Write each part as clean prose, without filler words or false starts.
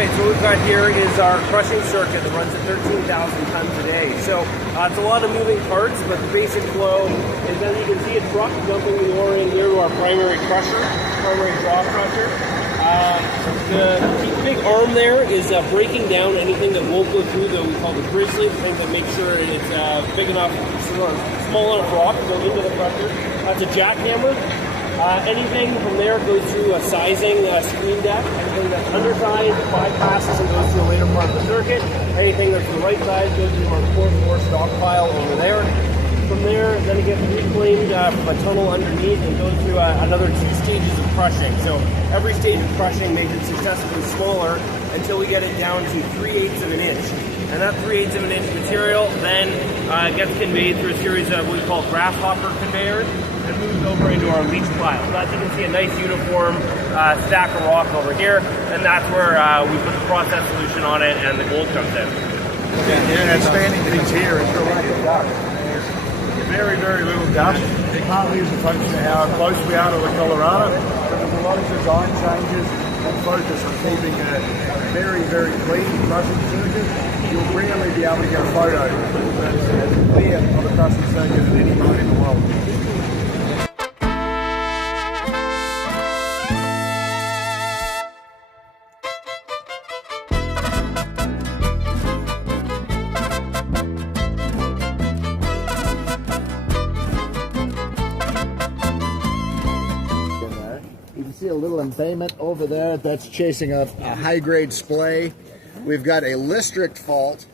Alright, so what we've got here is our crushing circuit that runs at 13,000 tons a day. So it's a lot of moving parts, but the basic flow is, as you can see, a truck dumping the ore in here to our primary crusher, primary jaw crusher. The big arm there is breaking down anything that won't go through the, we call the grizzly, the thing that makes sure it's big enough, small enough rock to go into the crusher. That's a jackhammer. Anything from there goes through a sizing screen deck. Anything that's undersized bypasses and goes to a later part of the circuit. Anything that's the right side goes to our fourth floor stockpile over there. From there, then it gets reclaimed from a tunnel underneath and goes through another 2 stages of crushing. So every stage of crushing makes it successively smaller until we get it down to 3/8 of an inch. And that 3/8 of an inch material then gets conveyed through a series of what we call grasshopper conveyors and moves over into our leach pile. So as you can see, a nice uniform stack of rock over here, and that's where we put the process solution on it and the gold comes in. Yeah, expanding things here is the lack of dust. Very, very little dust. It partly is a function of how close we are to the Colorada, but there's a lot of design changes and focus on keeping a very, very clean crushing circuit. You'll rarely be able to get a photo that's clear of a crushing circuit at any mine in the world. See a little embayment over there that's chasing a high-grade splay. We've got a listric fault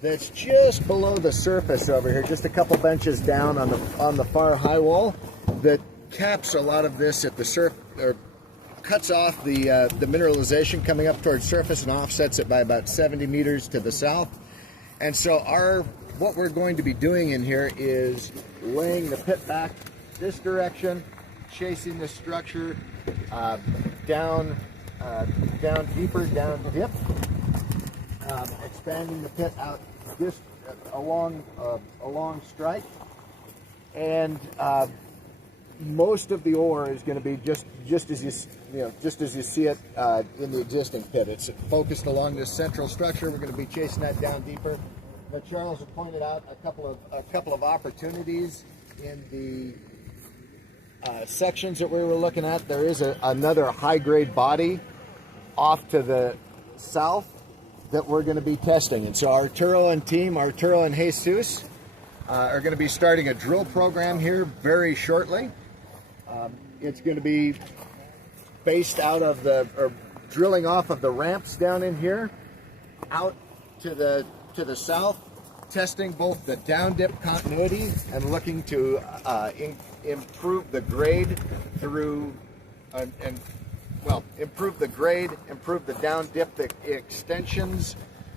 that's just below the surface over here, just a couple benches down on the far high wall, that caps a lot of this at the surface, or cuts off the mineralization coming up towards surface and offsets it by about 70 meters to the south. And so what we're going to be doing in here is laying the pit back this direction, chasing the structure down deeper, down dip, expanding the pit out this along strike, and most of the ore is going to be just as you see it in the existing pit. It's focused along this central structure. We're going to be chasing that down deeper. But Charles has pointed out a couple of opportunities in the sections that we were looking at. There is another high-grade body off to the south that we're going to be testing. And so Arturo and Jesus, are going to be starting a drill program here very shortly. It's going to be based out of drilling off of the ramps down in here, out to the south, testing both the down dip continuity and looking to improve the grade through improve the down dip, the extensions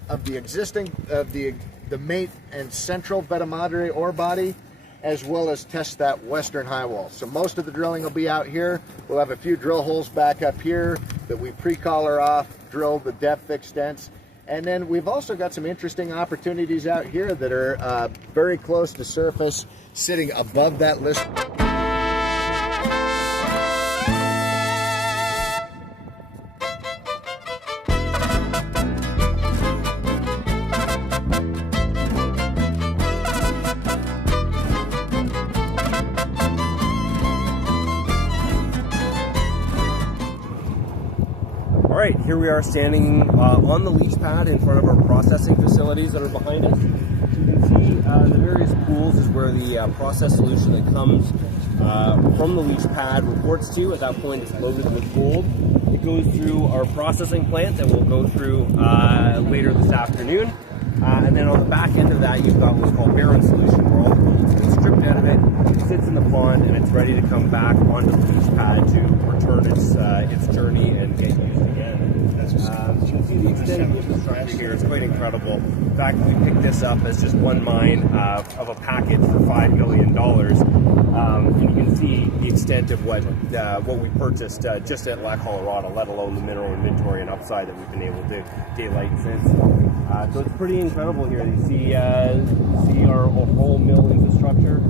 of the existing the mate and central Veta Madre ore body, as well as test that western high wall. So most of the drilling will be out here. We'll have a few drill holes back up here that we pre-collar off, drill the depth extents. And then we've also got some interesting opportunities out here that are very close to surface, sitting above that list. All right, here we are standing on the leach pad in front of our processing facilities that are behind us. You can see the various pools is where the process solution that comes from the leach pad reports to. At that point, it's loaded with gold. It goes through our processing plant that we'll go through later this afternoon. And then on the back end of that, you've got what's called barren solution, where all the gold's been stripped out of it, it sits in the pond, and it's ready to come back onto the leach pad to return its journey and get used again. You can see the extended infrastructure here. It's quite incredible. In fact, we picked this up as just one mine of a package for $5 million. And you can see the extent of what we purchased just at La Colorada, let alone the mineral inventory and upside that we've been able to daylight since. So it's pretty incredible here. You see our whole mill infrastructure,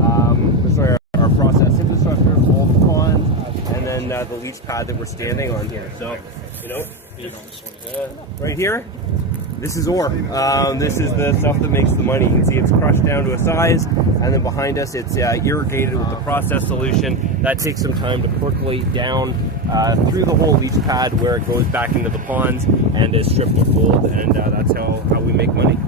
our process infrastructure, all the ponds, and then the leach pad that we're standing on here. So, Right here, this is ore. This is the stuff that makes the money. You can see it's crushed down to a size, and then behind us it's irrigated with the process solution. That takes some time to percolate down through the whole leach pad where it goes back into the ponds and is stripped of gold, and that's how we make money.